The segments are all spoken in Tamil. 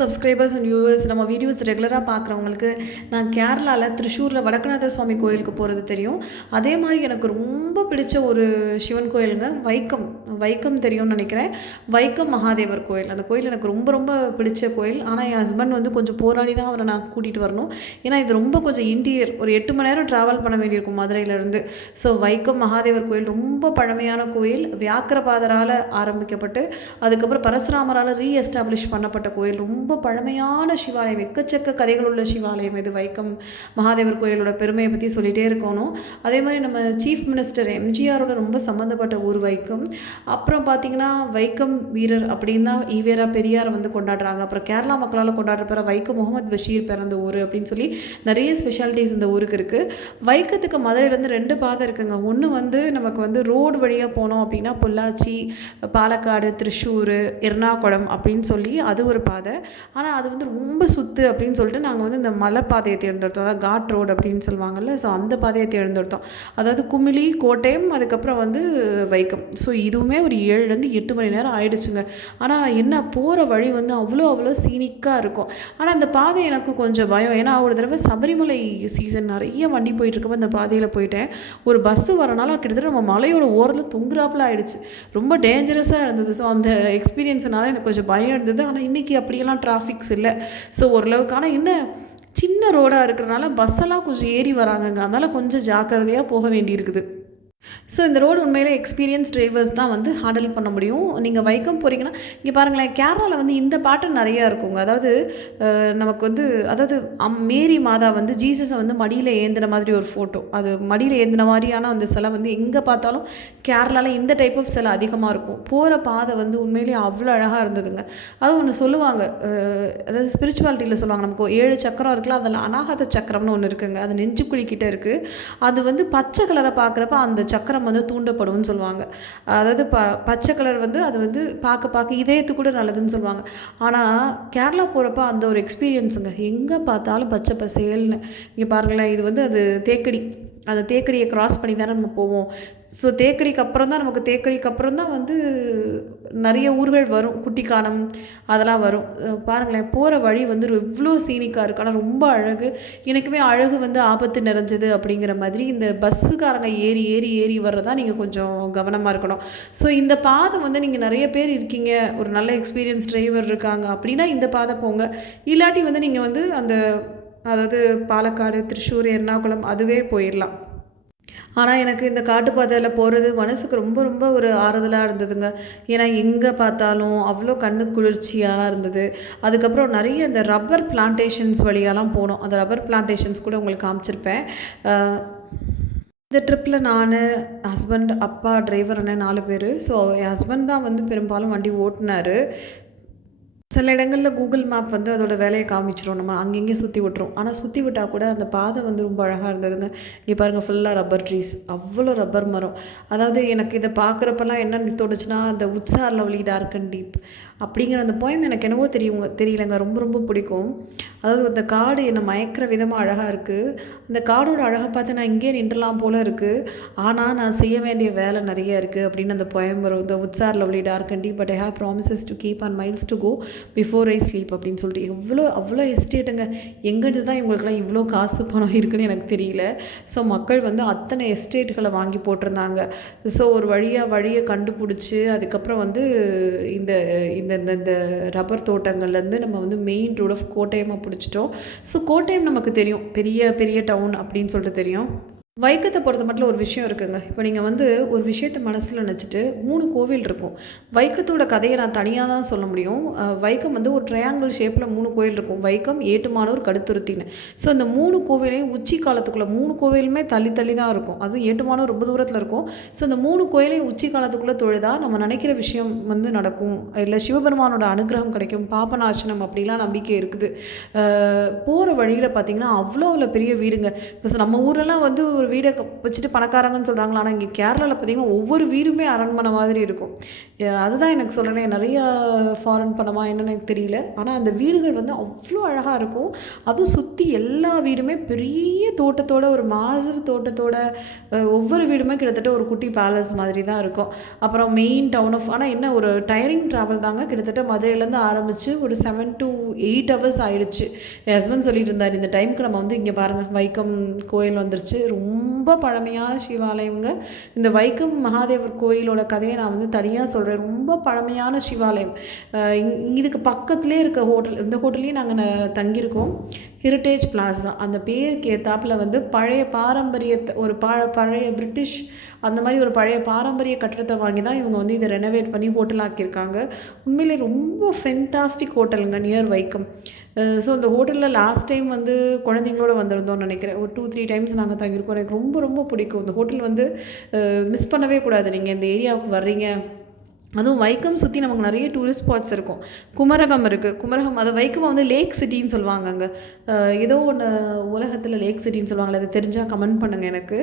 சப்ஸ்கிரைபர்ஸ் அண்ட் வியூவர்ஸ் நம்ம வீடியோஸ் ரெகுலராக பார்க்குறவங்களுக்கு நான் கேரளாவில் திருச்சூரில் வடக்குநாத சுவாமி கோயிலுக்கு போகிறது தெரியும். அதே மாதிரி எனக்கு ரொம்ப பிடிச்ச ஒரு சிவன் கோயிலுங்க வைக்கம். வைக்கம் தெரியும்னு நினைக்கிறேன். வைக்கம் மகாதேவர் கோயில். அந்த கோயில் எனக்கு ரொம்ப ரொம்ப பிடிச்ச கோயில். ஆனால் என் ஹஸ்பண்ட் வந்து கொஞ்சம் போராடி தான் அவரை நான் கூட்டிகிட்டு வரணும். ஏன்னா இது ரொம்ப கொஞ்சம் இன்டீரியர், ஒரு 8 மணி நேரம் ட்ராவல் பண்ண வேண்டியிருக்கும் மதுரையிலேருந்து. ஸோ வைக்கம் மகாதேவர் கோயில் ரொம்ப பழமையான கோயில். வியாக்கிரபாதரால் ஆரம்பிக்கப்பட்டு அதுக்கப்புறம் பரசுராமரால் ரீஎஸ்டாப்ளிஷ் பண்ணப்பட்ட கோயில். ரொம்ப பழமையான சிவாலயம், எக்கச்சக்க கதைகள் உள்ள சிவாலயம் இது வைக்கம் மகாதேவர் கோயிலோட பெருமையை பற்றி சொல்லிகிட்டே இருக்கணும். அதே மாதிரி நம்ம சீஃப் மினிஸ்டர் எம்ஜிஆரோட ரொம்ப சம்மந்தப்பட்ட ஊர் வைக்கம். அப்புறம் பார்த்திங்கன்னா வைக்கம் வீரர் அப்படின்னு தான் ஈவேரா பெரியாரை வந்து கொண்டாடுறாங்க. அப்புறம் கேரளா மக்களால் கொண்டாடுற வைக்கம் முகமது பஷீர் பிறந்த ஊர் அப்படின்னு சொல்லி நிறைய ஸ்பெஷாலிட்டிஸ் இந்த ஊருக்கு இருக்குது. வைக்கத்துக்கு மதுரையிலேருந்து 2 பாதை இருக்குங்க. ஒன்று வந்து நமக்கு வந்து ரோடு வழியாக போனோம் அப்படின்னா பொள்ளாச்சி, பாலக்காடு, திருச்சூர், எர்ணாகுளம் அப்படின்னு சொல்லி அது ஒரு பாதை. ஆனால் அது வந்து ரொம்ப சுற்று அப்படின்னு சொல்லிட்டு நாங்கள் வந்து இந்த மலை பாதையை தேர்ந்தெடுத்தோம். அதாவது காட் ரோடு அப்படின்னு சொல்லுவாங்கள்ல. ஸோ அந்த பாதையை தேர்ந்தெடுத்தோம். அதாவது குமிளி, கோட்டயம், அதுக்கப்புறம் வந்து வைக்கம். ஸோ இதுவுமே ஒரு 7லேருந்து 8 மணி நேரம் ஆயிடுச்சுங்க. ஆனால் என்ன போகிற வழி வந்து அவ்வளோ சீனிக்காக இருக்கும். ஆனால் அந்த பாதை எனக்கு கொஞ்சம் பயம். ஏன்னா ஒரு தடவை சபரிமலை சீசன் நிறைய வண்டி போயிட்டுருக்கப்போ அந்த பாதையில் போயிட்டேன். ஒரு பஸ்ஸு வரனால கிட்டத்தட்ட நம்ம மலையோட ஓரத்தில் தொங்குறாப்பில் ஆகிடுச்சு. ரொம்ப டேஞ்சரஸாக இருந்தது. ஸோ அந்த எக்ஸ்பீரியன்ஸுனால எனக்கு கொஞ்சம் பயம் இருந்தது. ஆனால் இன்றைக்கி அப்படியெல்லாம் டிராஃபிக்ஸ் இல்லை. ஸோ ஓரளவுக்கு. ஆனால் என்ன சின்ன ரோடாக இருக்கிறனால பஸ்ஸெல்லாம் கொஞ்சம் ஏறி வராங்கங்க. அதனால் கொஞ்சம் ஜாக்கிரதையாக போக வேண்டியிருக்குது. ஸோ இந்த ரோடு உண்மையிலே எக்ஸ்பீரியன்ஸ் டிரைவர்ஸ் தான் வந்து ஹேண்டில் பண்ண முடியும். நீங்கள் வைக்கம் போகிறீங்கன்னா இங்கே பாருங்களேன், கேரளாவில் வந்து இந்த பாட்டு நிறையா இருக்குங்க. அதாவது நமக்கு வந்து அதாவது மேரி மாதா வந்து ஜீசஸை வந்து மடியில் ஏந்தின மாதிரி ஒரு ஃபோட்டோ, அது மடியில் ஏந்தின மாதிரியான அந்த சிலை வந்து எங்கே பார்த்தாலும் கேரளாவில் இந்த டைப் ஆஃப் சிலை அதிகமாக இருக்கும். போகிற பாதை வந்து உண்மையிலேயே அவ்வளோ அழகாக இருந்ததுங்க. அது ஒன்று சொல்லுவாங்க, அதாவது ஸ்பிரிச்சுவாலிட்டியில் சொல்லுவாங்க, நமக்கு 7 சக்கரம் இருக்குல்ல, அதில் அநாகத சக்கரம்னு ஒன்று இருக்குங்க. அது நெஞ்சுக்குழிக்கிட்ட இருக்குது. அது வந்து பச்சை கலரை பார்க்குறப்ப அந்த சக்கரம் வந்து தூண்டப்படும்னு சொல்லுவாங்க. அதாவது பச்சை கலர் வந்து அது வந்து பார்க்க இதயத்துக்கு கூட நல்லதுன்னு சொல்லுவாங்க. ஆனால் கேரளா போகிறப்ப அந்த ஒரு எக்ஸ்பீரியன்ஸுங்க. எங்கே பார்த்தாலும் பச்சை பசேல்னு. இங்கே பாருங்களேன், இது வந்து அது தேக்கடி. அந்த தேக்கடியை க்ராஸ் பண்ணி தானே நம்ம போவோம். ஸோ தேக்கடிக்கு அப்புறம் தான் வந்து நிறைய ஊர்கள் வரும். குட்டிக்கானம் அதெல்லாம் வரும். பாருங்களேன், போகிற வழி வந்து எவ்வளோ சீனிக்காக இருக்குது. ஆனால் ரொம்ப அழகு. எனக்குமே அழகு வந்து ஆபத்து நிறைஞ்சது அப்படிங்கிற மாதிரி இந்த பஸ்ஸுக்காரங்க ஏறி வர்றதா நீங்கள் கொஞ்சம் கவனமாக இருக்கணும். ஸோ இந்த பாதை வந்து நீங்கள் நிறைய பேர் இருக்கீங்க, ஒரு நல்ல எக்ஸ்பீரியன்ஸ் டிரைவர் இருக்காங்க அப்படின்னா இந்த பாதை போங்க. இல்லாட்டி வந்து நீங்கள் வந்து அதாவது பாலக்காடு, திருச்சூர், எர்ணாகுளம் அதுவே போயிடலாம். ஆனால் எனக்கு இந்த காட்டுப்பாதையில் போகிறது மனசுக்கு ரொம்ப ரொம்ப ஒரு ஆறுதலாக இருந்ததுங்க. ஏன்னா எங்கே பார்த்தாலும் அவ்வளோ கண்ணு குளிர்ச்சியாக இருந்தது. அதுக்கப்புறம் நிறைய இந்த ரப்பர் பிளான்டேஷன்ஸ் வழியாலாம் போனோம். அந்த ரப்பர் பிளான்டேஷன்ஸ் கூட உங்களுக்கு காமிச்சிருப்பேன். இந்த ட்ரிப்பில் நான், ஹஸ்பண்ட், அப்பா, டிரைவர் அண்ணன் 4 பேர். ஸோ என் ஹஸ்பண்ட் தான் வந்து பெரும்பாலும் வண்டி ஓட்டினார். சில இடங்களில் கூகுள் மேப் வந்து அதோட வேலையை காமிச்சிரும், நம்ம அங்கங்கே சுற்றி விட்டுரும். ஆனால் சுற்றி விட்டால் கூட அந்த பாதை வந்து ரொம்ப அழகாக இருந்ததுங்க. இங்கே பாருங்கள், ஃபுல்லாக ரப்பர் ட்ரீஸ், அவ்வளோ ரப்பர் மரம். அதாவது எனக்கு இதை பார்க்குறப்பெல்லாம் என்ன தோணுச்சுன்னா, அந்த உட்சார் லவ்லி டார்க் அண்ட் டீப் அப்படிங்கிற அந்த போயம் எனக்கு என்னவோ தெரியலங்க, ரொம்ப ரொம்ப பிடிக்கும். அதாவது அந்த காடு என்னை மயக்கிற விதமாக அழகாக இருக்குது. அந்த காடோட அழகை பார்த்து நான் இங்கே நின்றலாம் போல் இருக்குது. ஆனால் நான் செய்ய வேண்டிய வேலை நிறைய இருக்குது அப்படின்னு அந்த போயம் வரும். இந்த woods are lovely dark and deep but I have promises to keep and miles to go before I sleep அப்படின்னு சொல்லிட்டு அவ்வளோ எஸ்டேட்டுங்க. எங்கிட்டு தான் இவங்களுக்குலாம் இவ்வளோ காசு பணம் இருக்குதுன்னு எனக்கு தெரியல. ஸோ மக்கள் வந்து அத்தனை எஸ்டேட்டுகளை வாங்கி போட்டிருந்தாங்க. ஸோ ஒரு வழியை கண்டுபிடிச்சி அதுக்கப்புறம் வந்து இந்த இந்த ரப்பர் தோட்டங்கள்லேருந்து நம்ம வந்து மெயின் ரோட் ஆஃப் கோட்டயமாக பிடிச்சிட்டோம். ஸோ கோட்டயம் நமக்கு தெரியும், பெரிய டவுன் அப்படின்னு சொல்லிட்டு தெரியும். வைக்கத்தை பொறுத்த மட்டும் ஒரு விஷயம் இருக்குங்க. இப்போ நீங்கள் வந்து ஒரு விஷயத்தை மனசில் நினச்சிட்டு 3 கோவில் இருக்கும். வைக்கத்தோட கதையை நான் தனியாக தான் சொல்ல முடியும். வைக்கம் வந்து ஒரு ட்ரையாங்கிள் ஷேப்பில் 3 கோவில் இருக்கும். வைக்கம், ஏட்டுமானூர், கடுத்துருத்தின்னு. ஸோ இந்த 3 கோவிலையும் உச்சி காலத்துக்குள்ளே 3 கோவிலுமே தள்ளி தான் இருக்கும். அதுவும் ஏட்டுமானூர் ரொம்ப தூரத்தில் இருக்கும். ஸோ இந்த 3 கோயிலையும் உச்சி காலத்துக்குள்ளே தொழுதா நம்ம நினைக்கிற விஷயம் வந்து நடக்கும், இல்லை சிவபெருமானோட அனுகிரகம் கிடைக்கும், பாபநாசனம் அப்படிலாம் நம்பிக்கை இருக்குது. போகிற வழியில் பார்த்திங்கன்னா அவ்வளோ பெரிய வீடுங்க. இப்போ நம்ம ஊரெல்லாம் வந்து ஒரு வீடை வச்சுட்டு பணக்காரங்கன்னு சொல்கிறாங்களா, ஆனால் இங்கே கேரளாவில் பார்த்திங்கன்னா ஒவ்வொரு வீடுமே அரண்மனை மாதிரி இருக்கும். அதுதான் எனக்கு சொல்கிறேனே, நிறையா ஃபாரின் பணமா என்னன்னு எனக்கு தெரியல. ஆனால் அந்த வீடுகள் வந்து அவ்வளோ அழகாக இருக்கும். அதுவும் சுற்றி எல்லா வீடுமே பெரிய தோட்டத்தோட, ஒரு மாசிவ் தோட்டத்தோட, ஒவ்வொரு வீடுமே கிட்டத்தட்ட ஒரு குட்டி பேலஸ் மாதிரி தான் இருக்கும். அப்புறம் மெயின் டவுன் ஆஃப், ஆனால் என்ன ஒரு டயரிங் ட்ராவல் தாங்க. கிட்டத்தட்ட மதுரையிலேருந்து ஆரம்பித்து ஒரு 7 to 8 hours ஆகிடுச்சு. என் ஹஸ்பண்ட் சொல்லிட்டு இருந்தார், இந்த டைமுக்கு நம்ம வந்து இங்கே பாருங்கள் வைக்கம் கோயில் வந்துருச்சு. ரொம்ப பழமையான சிவாலயங்க. இந்த வைக்கம் மகாதேவர் கோயிலோட கதையை நான் வந்து தனியாக சொல்கிறேன். ரொம்ப பழமையான சிவாலயம். இதுக்கு பக்கத்துலேயே இருக்க ஹோட்டல், இந்த ஹோட்டல்லையும் நாங்கள் தங்கியிருக்கோம். ஹெரிட்டேஜ் பிளாஸா அந்த பேருக்கு ஏற்றாப்பில் வந்து பழைய பாரம்பரியத்தை, ஒரு பழைய பிரிட்டிஷ் அந்த மாதிரி ஒரு பழைய பாரம்பரிய கட்டடத்தை வாங்கி தான் இவங்க வந்து இதை ரெனோவேட் பண்ணி ஹோட்டல் ஆக்கியிருக்காங்க. உண்மையிலே ரொம்ப ஃபென்டாஸ்டிக் ஹோட்டலுங்க நியர் வைக்கம். ஸோ இந்த ஹோட்டலில் லாஸ்ட் டைம் வந்து குழந்தைங்களோட வந்திருந்தோம்னு நினைக்கிறேன். ஒரு 2-3 டைம்ஸ் நாங்கள் தங்கியிருக்கோம். எனக்கு ரொம்ப ரொம்ப பிடிக்கும் இந்த ஹோட்டல். வந்து மிஸ் பண்ணவே கூடாது. நீங்கள் இந்த ஏரியாவுக்கு வர்றீங்க, அதுவும் வைக்கம் சுற்றி நமக்கு நிறைய டூரிஸ்ட் ஸ்பாட்ஸ் இருக்கும். குமரகம் இருக்குது. குமரகம் அதை வைக்கம் வந்து லேக் சிட்டின்னு சொல்லுவாங்க. அங்கே ஏதோ ஒன்று உலகத்தில் லேக் சிட்டின்னு சொல்லுவாங்களே, அது தெரிஞ்சால் கமெண்ட் பண்ணுங்கள் எனக்கு.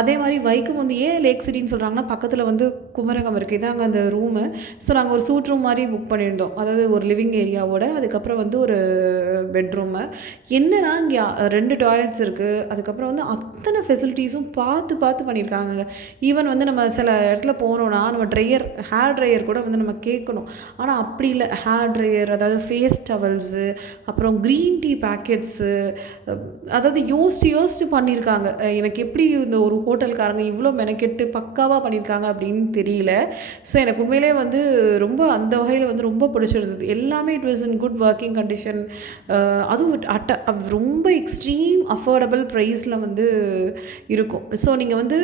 அதே மாதிரி வைக்கம் வந்து ஏன் லேக் சிட்டின்னு சொல்கிறாங்கன்னா, பக்கத்தில் வந்து குமரகம் இருக்குது. இதாங்க அந்த ரூமு. ஸோ நாங்கள் ஒரு சூட் ரூம் மாதிரி புக் பண்ணியிருந்தோம். அதாவது ஒரு லிவிங் ஏரியாவோட, அதுக்கப்புறம் வந்து ஒரு பெட்ரூமு. என்னென்னா இங்கே 2 டாய்லெட்ஸ் இருக்குது. அதுக்கப்புறம் வந்து அத்தனை ஃபெசிலிட்டிஸும் பார்த்து பார்த்து பண்ணியிருக்காங்க. ஈவன் வந்து நம்ம சில இடத்துல போகிறோன்னா நம்ம ஹேர் ட்ரையர் கூட வந்து நம்ம கேட்கணும். ஆனால் அப்படி இல்லை. ஹேர் ட்ரையர், அதாவது ஃபேஸ் டவல்ஸு, அப்புறம் க்ரீன் டீ பேக்கெட்ஸு, அதாவது யோசித்து பண்ணியிருக்காங்க. எனக்கு எப்படி இந்த ஒரு ஹோட்டல்காரங்க இவ்வளோ மெனக்கெட்டு பக்காவாக பண்ணியிருக்காங்க அப்படின்னு தெரியல. ஸோ எனக்கு உண்மையிலே வந்து ரொம்ப அந்த வகையில் வந்து ரொம்ப பிடிச்சிருந்தது. எல்லாமே it was in good working condition. அதுவும் ரொம்ப எக்ஸ்ட்ரீம் அஃபோர்டபுள் ப்ரைஸில் வந்து இருக்கும். ஸோ நீங்கள் வந்து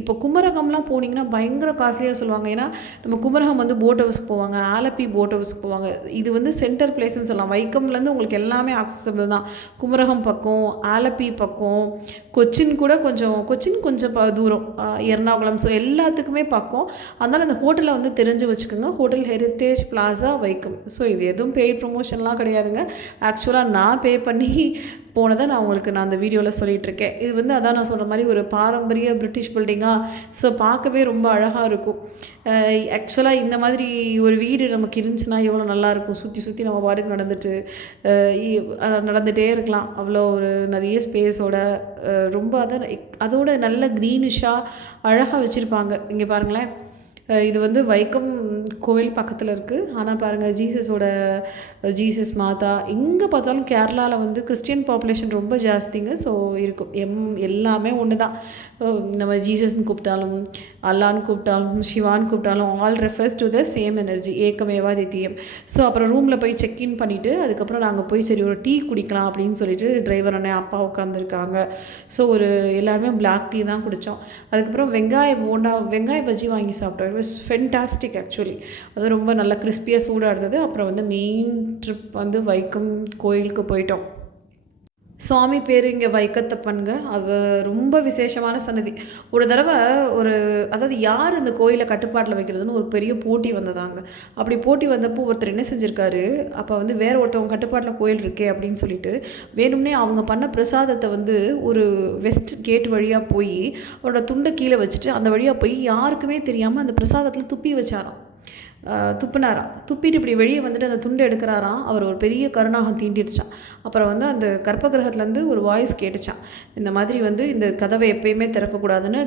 இப்போ குமரகம்லாம் போனீங்கன்னா பயங்கர காஸ்ட்லியாக சொல்லுவாங்க. ஏன்னா நம்ம குமரகம் வந்து போட் ஹவுஸ்க்கு போவாங்க, ஆலப்பி போட் ஹவுஸ்க்கு போவாங்க. இது வந்து சென்டர் பிளேஸ்ன்னு சொல்லலாம். வைக்கம்லேருந்து உங்களுக்கு எல்லாமே ஆக்சசபிள் தான். குமரகம் பக்கம், ஆலப்பி பக்கம், கொச்சின் கொஞ்சம் தூரம், எர்ணாகுளம். ஸோ எல்லாத்துக்குமே பக்கம். அதனால் அந்த ஹோட்டலை வந்து தெரிஞ்சு வச்சுக்கோங்க. Hotel heritage Plaza Vaikom. So இது எதுவும் பெய்ட் ப்ரொமோஷன்லாம் கிடையாதுங்க. ஆக்சுவலாக நான் பே பண்ணி போனதை நான் அந்த வீடியோவில் சொல்லிகிட்ருக்கேன். இது வந்து அதான் நான் சொல்கிற மாதிரி ஒரு பாரம்பரிய பிரிட்டிஷ் பில்டிங்காக. ஸோ பார்க்கவே ரொம்ப அழகாக இருக்கும். ஆக்சுவலாக இந்த மாதிரி ஒரு வீடு நமக்கு இருந்துச்சுன்னா எவ்வளோ நல்லாயிருக்கும். சுற்றி நம்ம பாட்டுக்கு நடந்துகிட்டே இருக்கலாம். அவ்வளோ ஒரு நிறைய ஸ்பேஸோட, ரொம்ப அதோட நல்ல க்ரீனிஷாக அழகாக வச்சுருப்பாங்க. இங்கே பாருங்களேன், இது வந்து வைக்கம் கோவில் பக்கத்தில் இருக்குது. ஆனால் பாருங்கள், ஜீசஸ் மாதா எங்கே பார்த்தாலும் கேரளாவில் வந்து கிறிஸ்டியன் பாப்புலேஷன் ரொம்ப ஜாஸ்திங்க. ஸோ இருக்கும் எல்லாமே ஒன்று தான். நம்ம ஜீசஸ்ன்னு கூப்பிட்டாலும், அல்லான்னு கூப்பிட்டாலும், சிவான்னு கூப்பிட்டாலும், all refers to the same energy, ஏக்கமேவா தித்தியம். ஸோ அப்புறம் ரூமில் போய் செக்இன் பண்ணிவிட்டு அதுக்கப்புறம் நாங்கள் போய் சரி ஒரு டீ குடிக்கலாம் அப்படின்னு சொல்லிட்டு டிரைவர் அண்ணன் அப்பா உட்காந்துருக்காங்க. ஸோ எல்லாருமே பிளாக் டீ தான் குடித்தோம். அதுக்கப்புறம் வெங்காய பஜ்ஜி வாங்கி சாப்பிட்டோம். It was fantastic actually. அது ரொம்ப நல்லா கிறிஸ்பியாக சூடாக இருந்தது. அப்புறம் வந்து மெயின் ட்ரிப் வந்து வைக்கம் கோயிலுக்கு போயிட்டோம். சுவாமி பேர் இங்கே வைக்கத்தப்பனுங்க. அது ரொம்ப விசேஷமான சன்னதி. ஒரு தடவை அதாவது யார் இந்த கோயிலை கட்டுப்பாட்டில் வைக்கிறதுன்னு ஒரு பெரிய போட்டி வந்ததாங்க. அப்படி போட்டி வந்தப்போ ஒருத்தர் என்ன செஞ்சுருக்காரு, அப்போ வந்து வேறு ஒருத்தவங்க கட்டுப்பாட்டில் கோயில் இருக்கே அப்படின்னு சொல்லிட்டு வேணும்னே அவங்க பண்ண பிரசாதத்தை வந்து ஒரு வெஸ்ட் கேட் வழியாக போய் அவரோட துண்டை கீழே வச்சுட்டு அந்த வழியாக போய் யாருக்குமே தெரியாமல் அந்த பிரசாதத்தில் துப்பி வச்சாராம். துப்பிட்டு இப்படி வெளியே வந்துட்டு அந்த துண்டை எடுக்கிறாராம். அவர் ஒரு பெரிய கருணாகம் தீண்டிடுச்சான். அப்புறம் வந்து அந்த கர்ப்பகிரகத்துலேருந்து ஒரு வாய்ஸ் கேட்டுச்சான், இந்த மாதிரி வந்து இந்த கதவை எப்பயுமே திறக்கக்கூடாதுன்னு.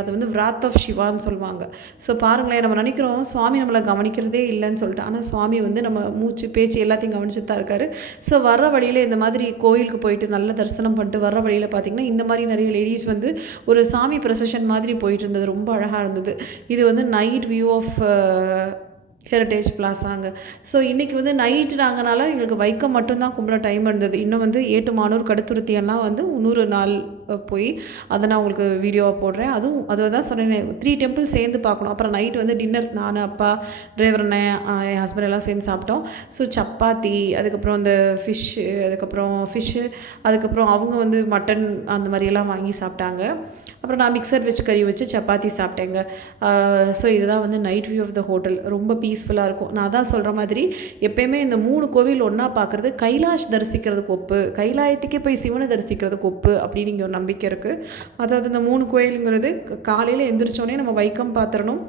அது வந்து விராத் ஆஃப் சிவான்னு சொல்லுவாங்க. ஸோ பாருங்களேன், நம்ம நினைக்கிறோம் சுவாமி நம்மளை கவனிக்கிறதே இல்லைன்னு சொல்லிட்டு, ஆனால் சுவாமி வந்து நம்ம மூச்சு பேச்சு எல்லாத்தையும் கவனிச்சுட்டு தான் இருக்காரு. ஸோ வர்ற வழியில் இந்த மாதிரி கோயிலுக்கு போயிட்டு நல்ல தரிசனம் பண்ணிட்டு வர்ற வழியில் பார்த்திங்கன்னா இந்த மாதிரி நிறைய லேடிஸ் வந்து ஒரு சாமி ப்ரொசஷன் மாதிரி போயிட்டு இருந்தது. ரொம்ப அழகாக இருந்தது. இது வந்து நைட் வியூ ஆஃப் ஹெரிட்டேஜ் பிளாஸாங்க. ஸோ இன்றைக்கி வந்து நைட்டு நாங்கனால எங்களுக்கு வைக்கம் மட்டும்தான் கும்பல டைம் இருந்தது. இன்னும் வந்து ஏட்டுமானூர், கடுத்துருத்தியெல்லாம் வந்து இன்னொரு நாள் போய் அதை நான் உங்களுக்கு வீடியோவாக போடுறேன். அது தான் சொன்னேன், 3 டெம்பிள் சேர்ந்து பார்க்கணும். அப்புறம் நைட் வந்து டின்னர் நான், அப்பா, டிரைவர் அண்ணன், என் ஹஸ்பண்ட் எல்லாம் சேர்ந்து சாப்பிட்டோம். ஸோ சப்பாத்தி, அதுக்கப்புறம் அந்த ஃபிஷ்ஷு, அதுக்கப்புறம் அவங்க வந்து மட்டன் அந்த மாதிரியெல்லாம் வாங்கி சாப்பிட்டாங்க. அப்புறம் நான் மிக்சர் வெஜ் கறி வச்சு சப்பாத்தி சாப்பிட்டேங்க. ஸோ இதுதான் வந்து night view of the hotel. ரொம்ப பீஸ்ஃபுல்லாக இருக்கும். நான் தான் சொல்கிற மாதிரி எப்போயுமே இந்த 3 கோவில் ஒன்றா பார்க்குறது கைலாஷ் தரிசிக்கிறதுக்கு ஒப்பு, கைலாயத்துக்கே போய் சிவனை தரிசிக்கிறதுக்கு ஒப்பு அப்படின்னு இங்கே ஒரு நம்பிக்கை இருக்குது. அதாவது இந்த 3 கோயிலுங்கிறது காலையில் எந்திரிச்சோடனே நம்ம வைக்கம் பார்த்துடணும்,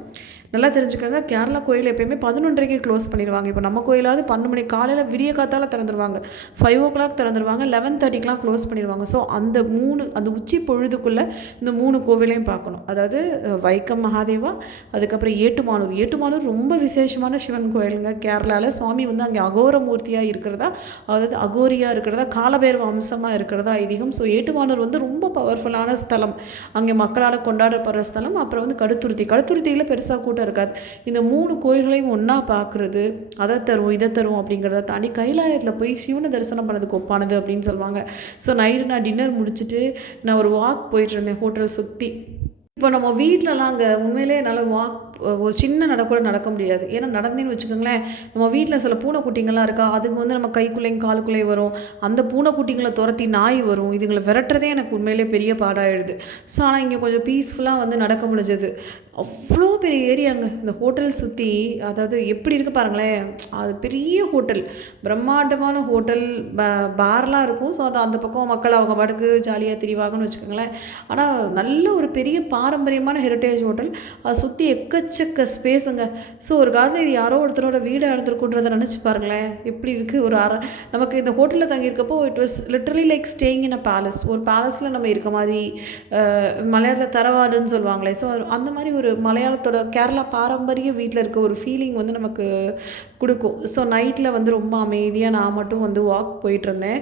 நல்லா தெரிஞ்சுக்கோங்க, கேரளா கோயில் எப்பயுமே 11:30க்கு க்ளோஸ் பண்ணிடுவாங்க. இப்போ நம்ம கோயிலாவது 12 மணி காலையில் விடிய காத்தால திறந்துருவாங்க, 5 o'clock திறந்துருவாங்க, 11:30க்கெலாம் க்ளோஸ் பண்ணிடுவாங்க. ஸோ அந்த உச்சி பொழுதுக்குள்ளே இந்த 3 கோவிலையும் பார்க்கணும். அதாவது வைக்கம் மகாதேவா, அதுக்கப்புறம் ஏட்டுமானூர் ரொம்ப விசேஷமான சிவன் கோயிலுங்க கேரளாவில். சுவாமி வந்து அங்கே அகோர மூர்த்தியாக இருக்கிறதா, அதாவது அகோரியாக இருக்கிறதா, காலபைரவ அம்சமாக இருக்கிறதா ஐதீகம். ஸோ ஏட்டுமானூர் வந்து ரொம்ப பவர்ஃபுல்லான ஸ்தலம், அங்கே மக்களால் கொண்டாடப்படுற ஸ்தலம். அப்புறம் வந்து கடுத்துருத்தியில் பெருசாக கூட்டம் இருக்காது. இந்த 3 கோயில்களையும் ஒன்றா பார்க்குறது, அதை தரும் இதை தரும் அப்படிங்கிறத தாண்டி கைலாயத்தில் போய் சிவனை தரிசனம் பண்ணதுக்கு ஒப்பானது அப்படின்னு சொல்லுவாங்க. ஸோ நைட்டு நான் டின்னர் முடிச்சுட்டு நான் ஒரு வாக் போயிட்டு இருந்தேன் ஹோட்டல் சுற்றி. இப்போ நம்ம வீட்டிலலாம் அங்கே உண்மையிலே என்னால் ஒரு சின்ன கூட நடக்க முடியாது. ஏன்னா நடந்தேன்னு வச்சுக்கோங்களேன், நம்ம வீட்டில் சில பூனைக்குட்டிங்கள்லாம் இருக்கா, அதுக்கு வந்து நம்ம கைக்குள்ளேயும் காலுக்குள்ளேயும் வரும். அந்த பூனைக்குட்டிங்களை துரத்தி நாய் வரும். இதுங்களை விரட்டுறதே எனக்கு உண்மையிலே பெரிய பாடாயிடுது. ஸோ ஆனால் இங்கே கொஞ்சம் பீஸ்ஃபுல்லாக வந்து நடக்க முடிஞ்சது. அவ்வளோ பெரிய ஏரியாங்க இந்த ஹோட்டல் சுற்றி. அதாவது எப்படி இருக்குது பாருங்களேன், அது பெரிய ஹோட்டல், பிரம்மாண்டமான ஹோட்டல், பார்லாம் இருக்கும். ஸோ அது அந்த பக்கம் மக்கள் அவங்க பாட்டுக்கு ஜாலியாக திரிவாங்கன்னு வச்சுக்கோங்களேன். ஆனால் நல்ல ஒரு பெரிய பாரம்பரியமான ஹெரிட்டேஜ் ஹோட்டல். அதை சுற்றி எக்கச்சக்க ஸ்பேஸுங்க. ஸோ ஒரு காலத்தில் இது யாரோ ஒருத்தரோட வீடாக இருந்திருக்குன்றதை நினச்சி பாருங்களேன் எப்படி இருக்குது. நமக்கு இந்த ஹோட்டலில் தங்கியிருக்கப்போ it was literally like staying in a palace. ஒரு பேலஸில் நம்ம இருக்க மாதிரி, மலையாளத்தில் தரவாடுன்னு சொல்லுவாங்களே, ஸோ அந்த மாதிரி ஒரு மலையாளத்தோட கேரளா பாரம்பரிய வீட்டில் இருக்க ஒரு ஃபீலிங் வந்து நமக்கு கொடுக்கும். ஸோ நைட்டில் வந்து ரொம்ப அமைதியாக நான் மட்டும் வந்து வாக் போயிட்டுருந்தேன்.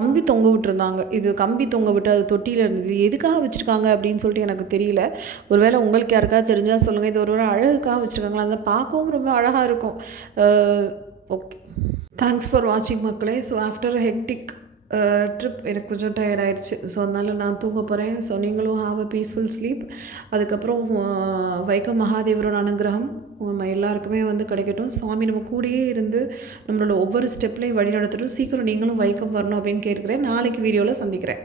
கம்பி தொங்க விட்டுருந்தாங்க. இது கம்பி தொங்க விட்டு அது தொட்டியில் இருந்தது. எதுக்காக வச்சுருக்காங்க அப்படின்னு சொல்லிட்டு எனக்கு தெரியல. ஒருவேளை உங்களுக்கு யாருக்காவது தெரிஞ்சால் சொல்லுங்கள். இது ஒரு அழகுக்காக வச்சுருக்காங்களா? அதில் பார்க்கவும் ரொம்ப அழகாக இருக்கும். ஓகே, தேங்க்ஸ் ஃபார் வாட்சிங் மக்களே. ஸோ ஆஃப்டர் ஹெக்டிக் ட்ரிப் எனக்கு கொஞ்சம் டயர்ட் ஆகிடுச்சு. ஸோ அதனால் நான் தூங்க போகிறேன். ஸோ நீங்களும் ஹாவ் அ பீஸ்ஃபுல் ஸ்லீப். அதுக்கப்புறம் வைக்கம் மகாதேவரோட அனுகிரகம் நம்ம எல்லாருக்குமே வந்து கிடைக்கட்டும். சுவாமி நம்ம கூடயே இருந்து நம்மளோட ஒவ்வொரு ஸ்டெப்லையும் வழி நடத்தட்டும். சீக்கிரம் நீங்களும் வைக்கம் வரணும் அப்படின்னு கேட்குறேன். நாளைக்கு வீடியோவில் சந்திக்கிறேன்.